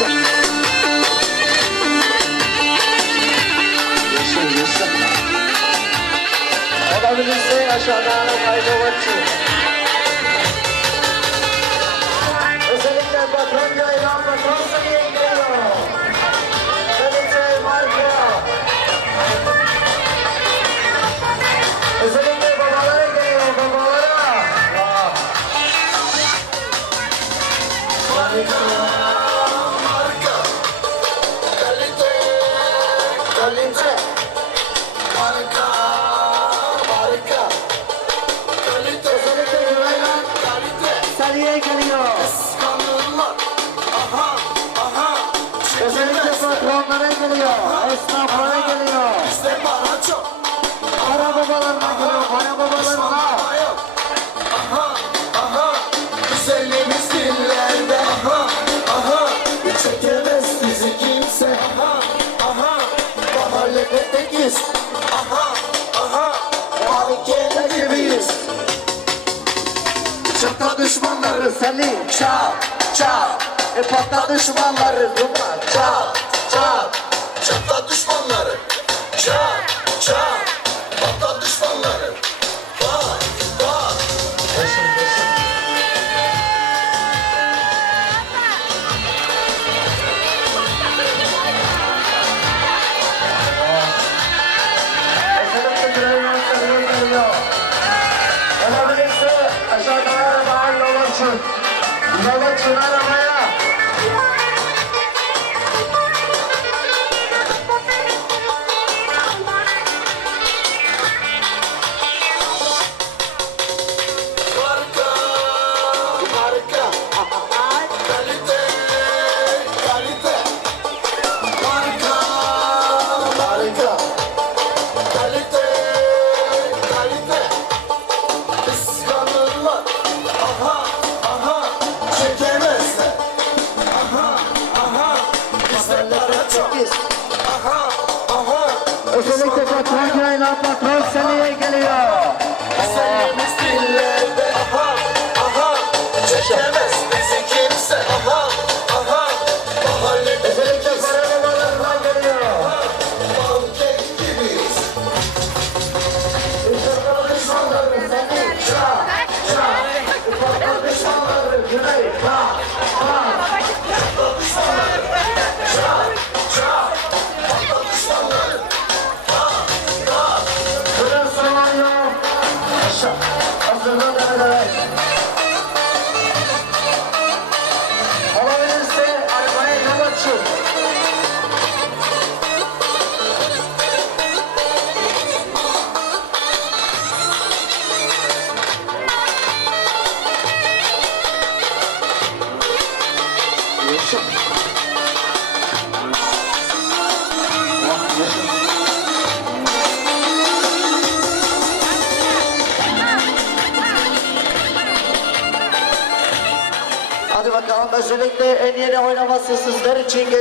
Yaşa. Yaşa, yaşa. Olabilirse aşağıdan kaybolması. Sarıya geliyor. Özellikle patronlara geliyor. Esnaflara geliyor. Para babalarına geliyor. Para babalarına. Güzelliğimiz dillerde aha aha Çekemez bizi kimse aha aha Mahallede tekiz düşmanları seni. Çal çal. E patla düşmanları. Duman çal çal. Çata arabaya yol açın. Yol açın arabaya. Marka, i'm not patrocinio Aşağı. Hazırla demeler. Olabilirse arabaya yol açın. Yaşa. Bakalım özellikle en yeni oynaması sizler için geliyor.